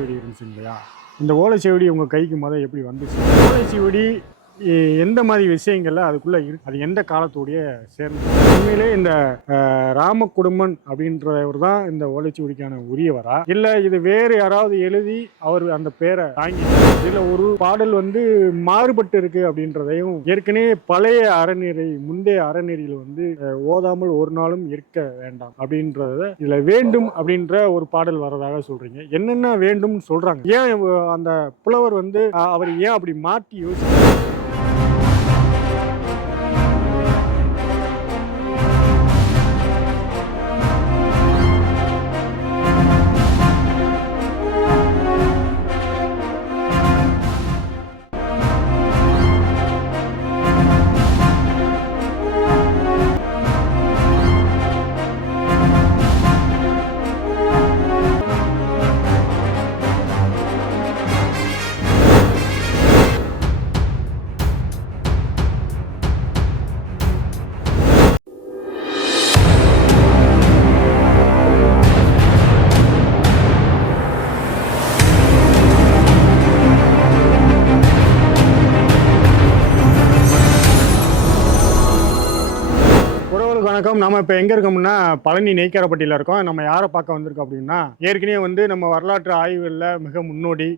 ஓலைச்சுவடி இருந்துச்சு இல்லையா? இந்த ஓலைச்சுவடி உங்கள் கைக்கு முதல் எப்படி வந்துச்சு? ஓலைச்சுவடி எந்த மாதிரி விஷயங்கள்ல அதுக்குள்ள இருக்கு அது எந்த காலத்துடைய சேர்ந்து உண்மையிலே இந்த ராம குடும்பன் அப்படின்றவர் தான் இந்த ஓலைச்சுவடிக்கான உரியவரா? இல்ல இது வேறு யாராவது எழுதி அவர் அந்த பேரை தாங்கி இதுல ஒரு பாடல் வந்து மாறுபட்டு இருக்கு அப்படின்றதையும் ஏற்கனவே பழைய அறநெறி முந்தைய அறநெறியில் வந்து ஓதாமல் ஒரு நாளும் இருக்க வேண்டாம் அப்படின்றத இதுல வேண்டும் அப்படின்ற ஒரு பாடல் வரதாக சொல்றீங்க. என்னென்ன வேண்டும்னு சொல்றாங்க? ஏன் அந்த புலவர் வந்து அவர் ஏன் அப்படி மாற்றி யோசிச்சு bro. உறவுகளுக்கு வணக்கம். நம்ம இப்போ எங்கே இருக்கோம்னா பழனி நெய்க்காரப்பட்டியில் இருக்கோம். நம்ம யாரை பார்க்க வந்திருக்கோம் அப்படின்னா ஏற்கனவே வந்து நம்ம வரலாற்று ஆய்வுகளில் மிக முன்னோடி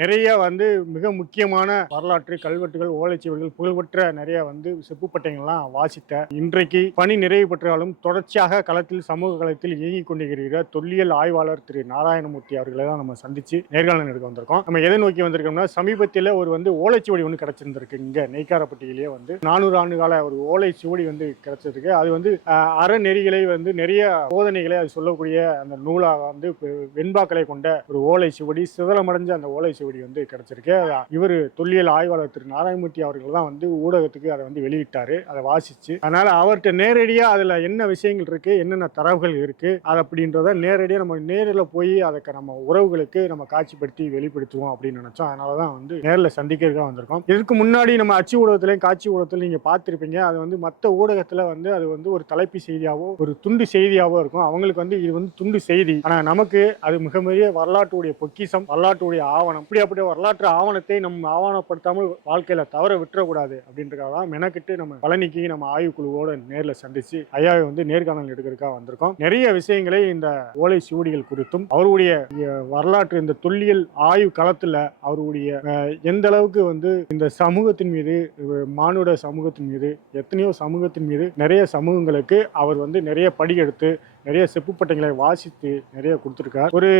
நிறைய வந்து மிக முக்கியமான வரலாற்று கல்வெட்டுகள் ஓலைச்சுவடிகள் புகழ்பெற்ற நிறைய வந்து செப்புப்பட்டைகள்லாம் வாசித்த இன்றைக்கு பணி நிறைவு பெற்றாலும் தொடர்ச்சியாக களத்தில் சமூக களத்தில் இயங்கிக் கொண்டிருக்கிற தொல்லியல் ஆய்வாளர் திரு நாராயணமூர்த்தி அவர்களை தான் நம்ம சந்திச்சு நேர்காணல் எடுக்க வந்திருக்கோம். நம்ம எதை நோக்கி வந்திருக்கோம்னா சமீபத்தில் ஒரு வந்து ஓலைச்சுவடி ஒன்று கிடச்சிருந்திருக்கு. இங்கே நெய்க்காரப்பட்டியிலேயே வந்து நானூறு ஆண்டு கால ஒரு ஓலைச்சுவடி வந்து கிடச்சிருக்கு அது வந்து வந்து அறநெறிகளை வந்து நிறைய போதனைகளை அது சொல்லக்கூடிய அந்த நூலாக வந்து வெண்பாக்களை கொண்ட ஒரு ஓலை சுவடி சிதலமடைஞ்ச அந்த ஓலை சுவடி வந்து கிடைச்சிருக்கு. இவர் தொல்லியல் ஆய்வாளர் திரு. நாராயணமூர்த்தி அவர்கள் தான் வந்து ஊடகத்துக்கு அதை வந்து வெளியிட்டாரு அதை வாசிச்சு. அதனால அவர்கிட்ட நேரடியாக அதில் என்ன விஷயங்கள் இருக்கு என்னென்ன தரவுகள் இருக்கு அது அப்படின்றத நேரடியாக நம்ம நேரில் போய் அதுக்கு நம்ம உறவுகளுக்கு நம்ம காட்சிப்படுத்தி வெளிப்படுத்துவோம் அப்படின்னு நினைச்சோம். அதனால தான் வந்து நேரில் சந்திக்கிறதுக்காக வந்திருக்கோம். இதுக்கு முன்னாடி நம்ம அச்சு ஊடகத்திலையும் காட்சி ஊடகத்திலையும் நீங்கள் பார்த்துருப்பீங்க. அது வந்து மற்ற ஊடகத்தில் வந்து அது வந்து ஒரு தலைப்பு செய்தியாவோ ஒரு துண்டு செய்தியாவோ இருக்கும். அவங்களுக்கு வந்து இது வந்து துண்டு செய்தி. ஆனால் நமக்கு அது மிக பெரிய வரலாற்றுடைய பொக்கிஷம் வரலாற்றுடைய ஆவணம். இப்படி அப்படி வரலாற்று ஆவணத்தை நம்ம ஆவணப்படுத்தாமல் வாழ்க்கையில தவற விட்டுறக்கூடாது அப்படின்றதுக்காக தான் மெனக்கிட்டு நம்ம பழனிக்கு நம்ம ஆய்வுக்குழுவோட நேரில் சந்திச்சு ஐயாவை வந்து நேர்காணல் எடுக்கிறதுக்காக வந்திருக்கோம். நிறைய விஷயங்களை இந்த ஓலை சுவடிகள் குறித்தும் அவருடைய வரலாற்று இந்த தொல்லியல் ஆய்வு களத்துல அவருடைய எந்த அளவுக்கு வந்து இந்த சமூகத்தின் மீது மானுட சமூகத்தின் மீது எத்தனையோ சமூகத்தின் மீது நிறைய சமூக சமூகங்களுக்கு அவர் வந்து நிறைய படியெடுத்து நிறைய செப்புப்பட்டைகளை வாசித்து நிறைய கொடுத்துருக்கார். ஒரு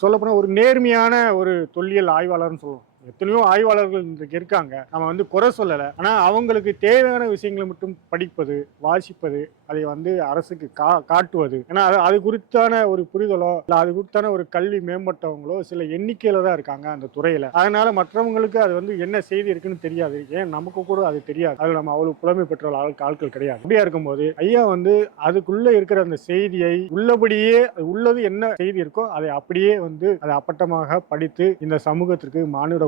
சொல்லப்போனால் ஒரு நேர்மையான ஒரு தொல்லியல் ஆய்வாளர்னு சொல்லுவோம் எத்தனையோ ஆய்வாளர்கள் இன்றைக்கு இருக்காங்க. நம்ம வந்து குறை சொல்லலை. ஆனால் அவங்களுக்கு தேவையான விஷயங்களை மட்டும் படிப்பது வாசிப்பது அதை வந்து அரசுக்கு கா காட்டுவது. ஏன்னா அது அது குறித்தான ஒரு புரிதலோ இல்லை அது குறித்தான ஒரு கல்வி மேம்பட்டவங்களோ சில எண்ணிக்கையில தான் இருக்காங்க அந்த துறையில. அதனால மற்றவங்களுக்கு அது வந்து என்ன செய்தி இருக்குன்னு தெரியாது. ஏன்? நமக்கு கூட அது தெரியாது. அது நம்ம அவ்வளவு புலமை பெற்ற ஆட்கள் ஆட்கள் கிடையாது. அப்படியா இருக்கும்போது ஐயா வந்து அதுக்குள்ள இருக்கிற அந்த செய்தியை உள்ளபடியே அது உள்ளது என்ன செய்தி இருக்கோ அதை அப்படியே வந்து அதை அப்பட்டமாக படித்து இந்த சமூகத்திற்கு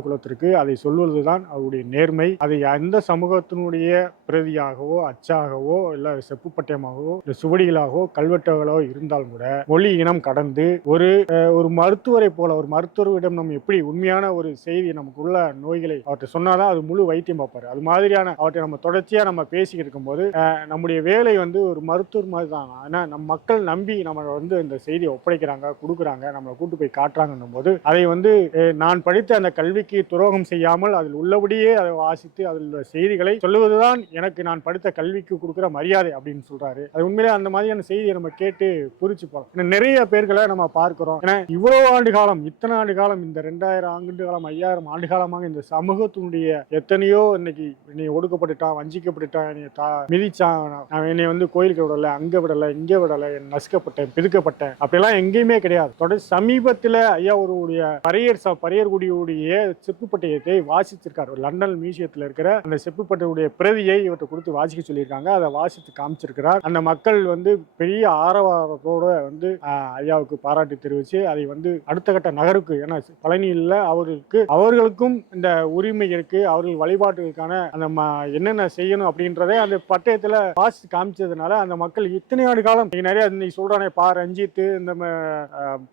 குலத்திற்கு அதை சொல்வதுதான் அவருடைய நேர்மை. அதை எந்த சமூகத்தினுடைய பிரதியாகவோ அச்சாகவோ இல்லை செப்புப்பட்டயமாகவோ இல்லை சுவடிகளாகவோ கல்வெட்டுகளோ இருந்தாலும் கூட மொழி இனம் கடந்து ஒரு ஒரு மருத்துவரை போல ஒரு மருத்துவரிடம் நம்ம எப்படி உண்மையான ஒரு செய்தி நமக்குள்ள நோய்களை அவற்றை சொன்னாதான் அது முழு வைத்தியம் பார்ப்பாரு. அது மாதிரியான அவர்கிட்ட நம்ம தொடர்ச்சியா நம்ம பேசிக்கிட்டு இருக்கும்போது நம்முடைய வேலை வந்து ஒரு மருத்துவர் மாதிரி தான் ஆனா நம் மக்கள் நம்பி நம்ம வந்து இந்த செய்தியை ஒப்படைக்கிறாங்க கொடுக்குறாங்க நம்மளை கூட்டு போய் காட்டுறாங்கன்னும் போது அதை வந்து நான் படித்த அந்த கல்விக்கு துரோகம் செய்யாமல் அதில் உள்ளபடியே அதை வாசித்து அதில் உள்ள செய்திகளை சொல்லுவதுதான் எனக்கு நான் படித்த கல்விக்கு கொடுக்குற மரியாதை அப்படின்னு சொல்றாரு. அது உண்மையிலே அந்த மாதிரியான செய்தியை நம்ம கேட்டு புரிச்சு போறோம். ஏன்னா நிறைய பேர்களை நம்ம பார்க்கிறோம். ஏன்னா இவ்வளவு ஆண்டு காலம் இத்தனை ஆண்டு காலம் இந்த ரெண்டாயிரம் ஆண்டு காலம் ஐயாயிரம் ஆண்டு காலமாக இந்த சமூகத்தினுடைய எத்தனையோ இன்னைக்கு என்னை ஒடுக்கப்பட்டுட்டான் வஞ்சிக்கப்பட்டுட்டான் என்னை தா மிதிச்சான் நான் என்னை வந்து கோயிலுக்கு விடல அங்க விடல இங்க விடல என் நசுக்கப்பட்டேன் பிதுக்கப்பட்டேன். அப்படியெல்லாம் எங்கேயுமே கிடையாது. தொடர் சமீபத்தில் ஐயா ஒருடைய பரையர் ச பரையர்குடியுடைய செப்பு பட்டயத்தை லண்டன் மியூசியத்தில் இருக்கிற அந்த செப்புப்பட்டையுடைய பிரதியை இவற்றை கொடுத்து வாசிக்க சொல்லியிருக்காங்க. அதை வாசித்து காமிச்சிருக்கிறார். அந்த மக்கள் வந்து பெரிய ஆரவாரத்தோட வந்து ஐயாவுக்கு பாராட்டு தெரிவித்து அதை வந்து அடுத்த கட்ட நகருக்கு ஏன்னா பழனியில் அவர்களுக்கு அவர்களுக்கும் இந்த உரிமை இருக்கு. அவர்கள் வழிபாட்டுக்கான அந்த என்னென்ன செய்யணும் அப்படின்றதே அந்த பட்டயத்தில் வாசித்து காமிச்சதுனால அந்த மக்கள் இத்தனை ஆண்டு காலம் நிறைய இன்னைக்கு சொல்றானே பா ரஞ்சித் இந்த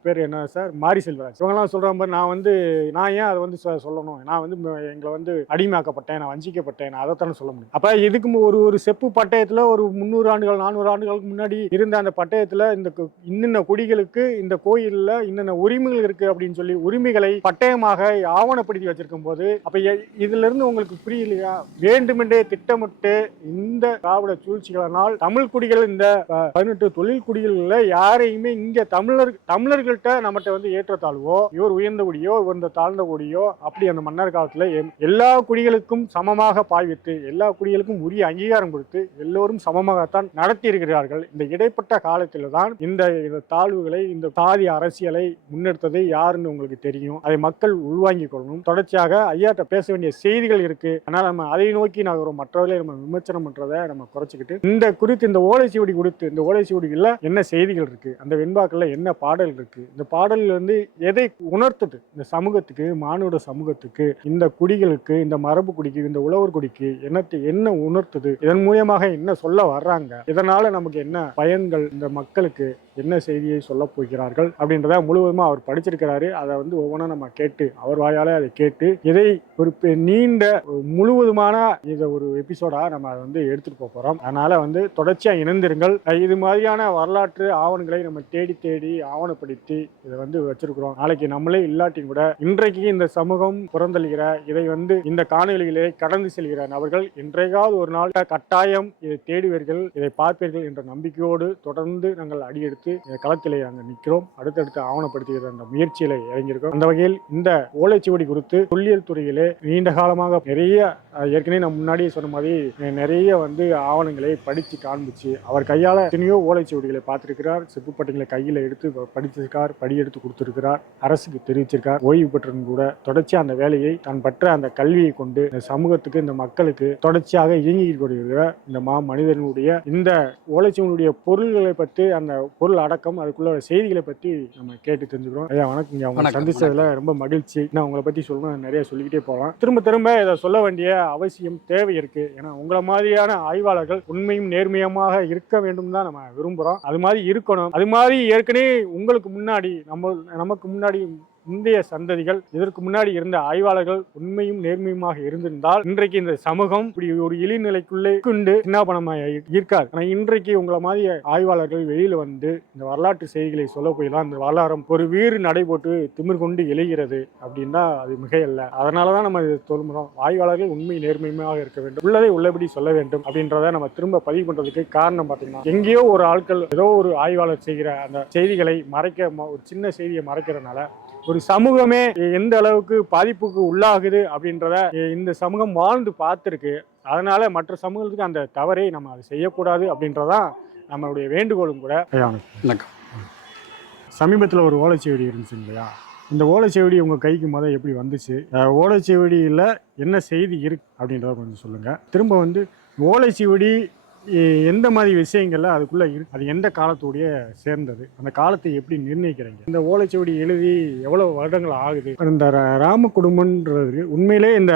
பேர் என்ன சார்? மாரி செல்வராஜ் இவங்கெல்லாம் சொல்ற மாதிரி நான் வந்து நான் ஏன் அதை வந்து சொல்லணும். நான் வந்து எங்களை வந்து அடிமையாக்கப்பட்டேன் நான் வஞ்சிக்கப்பட்டேன் நான் அதைத்தானே சொல்ல முடியும். அப்ப இதுக்கு ஒரு ஒரு செப்பு பட்டயத்துல ஒரு முந்நூறு ஆண்டுகள் நானூறு ஆண்டுகளுக்கு முன்னாடி இருந்த அந்த பட்டயத்துல இந்த இன்னென்ன குடிகளுக்கு இந்த கோயிலில் இன்னென்ன உரிமைகள் இருக்கு அப்படின்னு சொல்லி உரிமைகளை பட்டயமாக ஆவணப்படுத்தி வச்சிருக்கும் போது அப்ப எ- இதுல இருந்து உங்களுக்கு புரியலையா? வேண்டுமென்றே திட்டமிட்டு இந்த திராவிட சூழ்ச்சிகளினால் தமிழ் குடிகள் இந்த பதினெட்டு தொழில் குடிகளில் யாரையுமே இங்க தமிழர் தமிழர்கள்ட்ட நம்மகிட்ட வந்து ஏற்றத்தாழ்வோ இவர் உயர்ந்த குடியோ இவர் இந்த தாழ்ந்த குடியோ அப்படி அந்த மன்னர் காலத்தில் எல்லா குடிகளுக்கும் சமமாக பாய்வித்து எல்லா குடிகளுக்கும் உரிய அங்கீகாரம் கொடுத்து எல்லோரும் சமமாகத்தான் நடத்தி இருக்கிறார்கள் இந்த இடைப்பட்ட காலத்தில் தான் இந்த இந்த தாழ்வுகளை இந்த தாதி அரசியலை முன்னெடுத்தது யாருன்னு உங்களுக்கு தெரியும். அதை மக்கள் உள்வாங்கி கொள்ளணும். தொடர்ச்சியாக ஐயாட்ட பேச வேண்டிய செய்திகள் இருக்கு. ஆனால் நம்ம அதை நோக்கி நகரும் மற்றவர்களை நம்ம விமர்சனம் பண்றதை நம்ம குறைச்சிக்கிட்டு இந்த குறித்து இந்த ஓலைச்சுவடி கொடுத்து இந்த ஓலைச்சுவடிகள்ல என்ன செய்திகள் இருக்கு? அந்த வெண்பாக்களில் என்ன பாடல் இருக்கு? இந்த பாடல்கள் வந்து எதை உணர்த்துது? இந்த சமூகத்துக்கு மானுட சமூகத்துக்கு இந்த குடிகளுக்கு இந்த மரபு குடிக்கு இந்த உழவர் குடிக்கு என்னத்தை என்ன உணர்த்துது இதன் மூலியமாக என்ன சொல்ல வர்றாங்க இதனால நமக்கு என்ன பயன்கள் இந்த மக்களுக்கு என்ன செய்தியை சொல்ல போகிறார்கள் அப்படின்றத முழுவதுமா அவர் படிச்சிருக்கிறாரு. அதை வந்து ஒவ்வொன்றா நம்ம கேட்டு அவர் வாயாலே அதை கேட்டு இதை ஒரு பெ- நீண்ட முழுவதுமான இதை ஒரு எபிசோடா நம்ம அதை வந்து எடுத்துட்டு போக போறோம். அதனால வந்து தொடர்ச்சியா இணைந்திருங்கள். இது மாதிரியான வரலாற்று ஆவணங்களை நம்ம தேடி தேடி ஆவணப்படுத்தி இதை வந்து வச்சிருக்கிறோம். நாளைக்கு நம்மளே இல்லாட்டியும் கூட இன்றைக்கு இந்த சமூகம் புறந்தள்ளுகிற இதை வந்து இந்த காணொலிகளை கடந்து செல்கிற நபர்கள் இன்றைக்காவது ஒரு நாள் கட்டாயம் இதை தேடுவீர்கள் இதை பார்ப்பீர்கள் என்ற நம்பிக்கையோடு தொடர்ந்து நாங்கள் அடியெடுத்து களத்திலே அங்கே நிற்கிறோம். அடுத்தடுத்து ஆவணப்படுத்துகிற அந்த முயற்சியில இறங்கியிருக்கோம் அந்த வகையில் இந்த ஓலைச்சுவடி குறித்து தொல்லியல் துறையிலே நீண்ட காலமாக நிறைய ஏற்கனவே நான் முன்னாடியே சொன்ன மாதிரி நிறைய வந்து ஆவணங்களை படித்து காண்பிச்சு அவர் கையால் எத்தனையோ ஓலைச்சுவடிகளை பார்த்திருக்கிறார். செப்புப்பட்டைகளை கையில் எடுத்து படிச்சிருக்கார் படி எடுத்து கொடுத்திருக்கிறார். அரசுக்கு தெரிவிச்சிருக்கார். ஓய்வு பெற்றவன் கூட தொடர்ச்சியாக அந்த வேலையை தான் பற்ற அந்த கல்வியை கொண்டு இந்த சமூகத்துக்கு இந்த மக்களுக்கு தொடர்ச்சியாக இயங்கிக் கொண்டிருக்கிற இந்த மா மனிதனுடைய இந்த ஓலைச்சுவனுடைய பொருள்களை பற்றி அந்த பொருள் அடக்கம் அதுக்குள்ள செய்திகளை பற்றி நம்ம கேட்டு தெரிஞ்சுக்கிறோம். ஐயா வணக்கம் இங்க அவங்க சந்திச்சதுல ரொம்ப மகிழ்ச்சி. நான் உங்களை பத்தி சொல்லணும் நிறைய சொல்லிக்கிட்டே போகலாம். திரும்ப திரும்ப இதை சொல்ல வேண்டிய அவசியம் தேவை இருக்கு. ஏன்னா உங்களை மாதிரியான ஆய்வாளர்கள் உண்மையும் நேர்மையமாக இருக்க வேண்டும் தான் நம்ம விரும்புறோம். அது மாதிரி இருக்கணும். அது மாதிரி ஏற்கனவே உங்களுக்கு முன்னாடி நம்ம நமக்கு முன்னாடி முந்தைய சந்ததிகள் இதற்கு முன்னாடி இருந்த ஆய்வாளர்கள் உண்மையும் நேர்மையுமாக இருந்திருந்தால் இன்றைக்கு இந்த சமூகம் இப்படி ஒரு இழிநிலைக்குள்ளே கொண்டு என்ன பண்ணமா இருக்காது. ஆனால் இன்றைக்கு உங்களை மாதிரி ஆய்வாளர்கள் வெளியில் வந்து இந்த வரலாற்று செய்திகளை சொல்ல போய் தான் இந்த வரலாறும் ஒரு வீறு நடைபோட்டு திமிர் கொண்டு எழுகிறது அப்படின்னா அது மிகையல்ல. அதனால தான் நம்ம இதை சொல்லுறோம் ஆய்வாளர்கள் உண்மை நேர்மையுமாக இருக்க வேண்டும். உள்ளதை உள்ளபடி சொல்ல வேண்டும் அப்படின்றத நம்ம திரும்ப பதிவு பண்ணுறதுக்கு காரணம் பார்த்தீங்கன்னா எங்கேயோ ஒரு ஆட்கள் ஏதோ ஒரு ஆய்வாளர் செய்கிற அந்த செய்திகளை மறைக்க ம- ஒரு சின்ன செய்தியை மறைக்கிறதுனால ஒரு சமூகமே எந்த அளவுக்கு பாதிப்புக்கு உள்ளாகுது அப்படின்றத இந்த சமூகம் வாழ்ந்து பார்த்துருக்கு. அதனால மற்ற சமூகத்துக்கு அந்த தவறை நம்ம அதை செய்யக்கூடாது அப்படின்றதான் நம்மளுடைய வேண்டுகோளும் கூட. வணக்கம். சமீபத்தில் ஒரு ஓலைச்சுவடி இருந்துச்சு இல்லையா? இந்த ஓலைச்சுவடி உங்கள் கைக்கு முத எப்படி வந்துச்சு? ஓலைச்சுவடியில் என்ன செய்தி இருக்கு அப்படின்றத கொஞ்சம் சொல்லுங்கள் திரும்ப வந்து ஓலைச்சுவடி எந்த மாதிரி விஷயங்கள்ல அதுக்குள்ளே இருக்கு அது எந்த காலத்துடைய சேர்ந்தது? அந்த காலத்தை எப்படி நிர்ணயிக்கிறீங்க? இந்த ஓலைச்சுவடி எழுதி எவ்வளோ வருடங்கள் ஆகுது? இந்த ராம குடும்பன்றது உண்மையிலே இந்த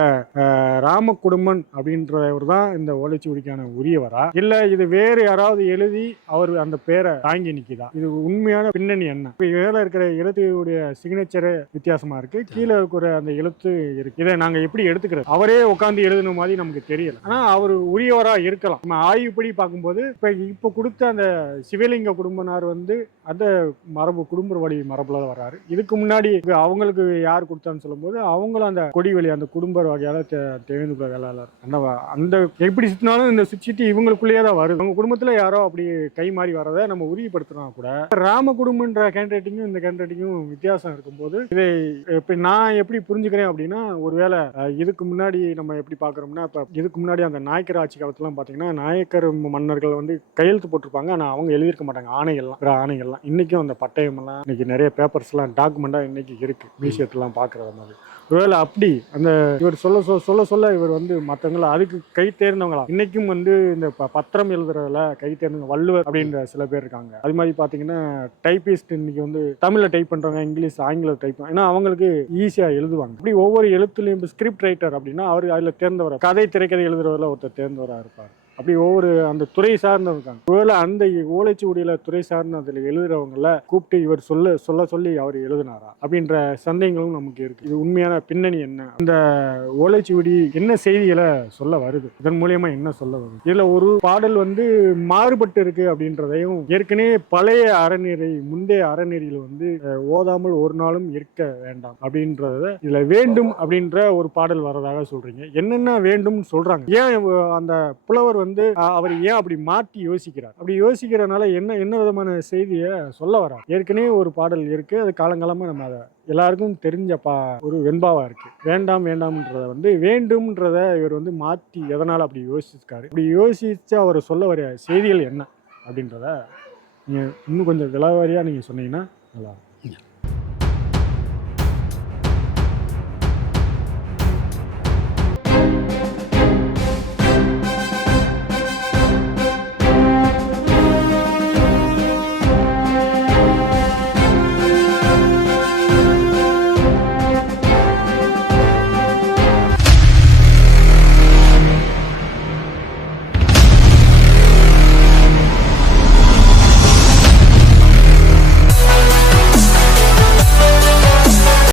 ராம குடும்பன் அப்படின்றவர் தான் இந்த ஓலைச்சுவடிக்கான உரியவரா? இல்லை இது வேறு யாராவது எழுதி அவர் அந்த பேரை தாங்கி நிற்கிதா இது உண்மையான பின்னணி என்ன? இப்போ மேலே இருக்கிற எழுத்துடைய சிக்னேச்சரே வித்தியாசமா இருக்கு. கீழே இருக்கிற அந்த எழுத்து இருக்கு. இதை நாங்கள் எப்படி எடுத்துக்கிறது? அவரே உட்காந்து எழுதுன மாதிரி நமக்கு தெரியல. ஆனால் அவர் உரியவரா இருக்கலாம். நம்ம ஆய்வுப்படி பார்க்கும்போது இப்போ இப்போ கொடுத்த அந்த சிவலிங்க குடும்பனார் வந்து அந்த மரபு குடும்ப வழி மரபுல தான் வர்றாரு. இதுக்கு முன்னாடி அவங்களுக்கு யார் கொடுத்தான்னு சொல்லும்போது அவங்களும் அந்த கொடி வழி அந்த குடும்ப வகையால தேர்ந்து வேளாளர். அந்த அந்த எப்படி சுத்தினாலும் இந்த சுச்சிட்டி இவங்களுக்குள்ளேயே தான் வருது. அவங்க குடும்பத்தில் யாரோ அப்படி கை மாறி வரதை நம்ம உறுதிப்படுத்தினா கூட ராம குடும்பன்ற கேண்ட்ரைட்டிங்கும் இந்த கேண்ட்ரைட்டிங்கும் வித்தியாசம் இருக்கும்போது இதை இப்போ நான் எப்படி புரிஞ்சுக்கிறேன் அப்படின்னா ஒருவேளை இதுக்கு முன்னாடி நம்ம எப்படி பார்க்குறோம்னா இப்போ இதுக்கு முன்னாடி அந்த நாயக்கர் ஆட்சி காலத்துலாம் பார்த்தீங்கன்னா நாயக்கர் பாண்டியர் மன்னர்கள் வந்து கையெழுத்து போட்டிருப்பாங்க. ஆனால் அவங்க எழுதியிருக்க மாட்டாங்க. ஆணைகள்லாம் பிற ஆணைகள்லாம். இன்றைக்கும் அந்த பட்டயமெல்லாம் இன்னைக்கு நிறைய பேப்பர்ஸ்லாம் டாக்குமெண்ட்டாக இன்னைக்கு இருக்குது மியூசியத்துலாம் பார்க்குற மாதிரி. ஒருவேளை அப்படி அந்த இவர் சொல்ல சொல்ல சொல்ல சொல்ல இவர் வந்து மற்றவங்கள அதுக்கு கை தேர்ந்தவங்களா? இன்னைக்கும் வந்து இந்த பத்திரம் எழுதுறதுல கை தேர்ந்தவங்க வள்ளுவர் அப்படின்ற சில பேர் இருக்காங்க. அது மாதிரி பார்த்தீங்கன்னா டைப்பிஸ்ட் இன்னைக்கு வந்து தமிழில் டைப் பண்ணுறவங்க இங்கிலீஷ் ஆங்கிலம் டைப் ஏன்னா அவங்களுக்கு ஈஸியாக எழுதுவாங்க. அப்படி ஒவ்வொரு எழுத்துலையும் ஸ்கிரிப்ட் ரைட்டர் அப்படின்னா அவர் அதில் தேர்ந்தவர்? கதை திரைக்கதை எழுதுறதுல ஒருத்தர் தேர்ந்தவராக இருப்பார். அப்படி ஒவ்வொரு அந்த துறை சார்ந்தவங்க இருக்காங்க. ஒருவேளை அந்த ஓலைச்சுவடியில் துறை சார்ந்த அதில் எழுதுறவங்கள கூப்பிட்டு இவர் சொல்ல சொல்ல சொல்லி அவர் எழுதினாரா? அப்படின்ற சந்தேகங்களும் நமக்கு இருக்கு. இது உண்மையான பின்னணி என்ன? இந்த ஓலைச்சுவடி என்ன செய்திகளை சொல்ல வருது? இதன் மூலியமா என்ன சொல்ல வருது? இதுல ஒரு பாடல் வந்து மாறுபட்டு இருக்கு அப்படின்றதையும் ஏற்கனவே பழைய அறநெறி முந்தைய அறநெறியில் வந்து ஓதாமல் ஒரு நாளும் இருக்க வேண்டாம் அப்படின்றத இதுல வேண்டும் அப்படின்ற ஒரு பாடல் வரதாக சொல்றீங்க. என்னென்ன வேண்டும்னு சொல்றாங்க? ஏன் அந்த புலவர் வந்து அவர் ஏன் அப்படி மாற்றி யோசிக்கிறார்? அப்படி யோசிக்கிறனால என்ன என்ன விதமான செய்தியை சொல்ல வரார்? ஏற்கனவே ஒரு பாடல் இருக்கு. அது காலங்காலமாக நம்ம அதை எல்லாருக்கும் தெரிஞ்ச பா ஒரு வெண்பாவா இருக்கு. வேண்டாம் வேண்டாம்ன்றத வந்து வேண்டும்ன்றத இவர் வந்து மாற்றி எதனால் அப்படி யோசிச்சிருக்காரு? அப்படி யோசிச்சு அவர் சொல்ல வர செய்திகள் என்ன? அப்படின்றத நீங்கள் இன்னும் கொஞ்சம் விலவாரியாக நீங்கள் சொன்னீங்கன்னா நல்லா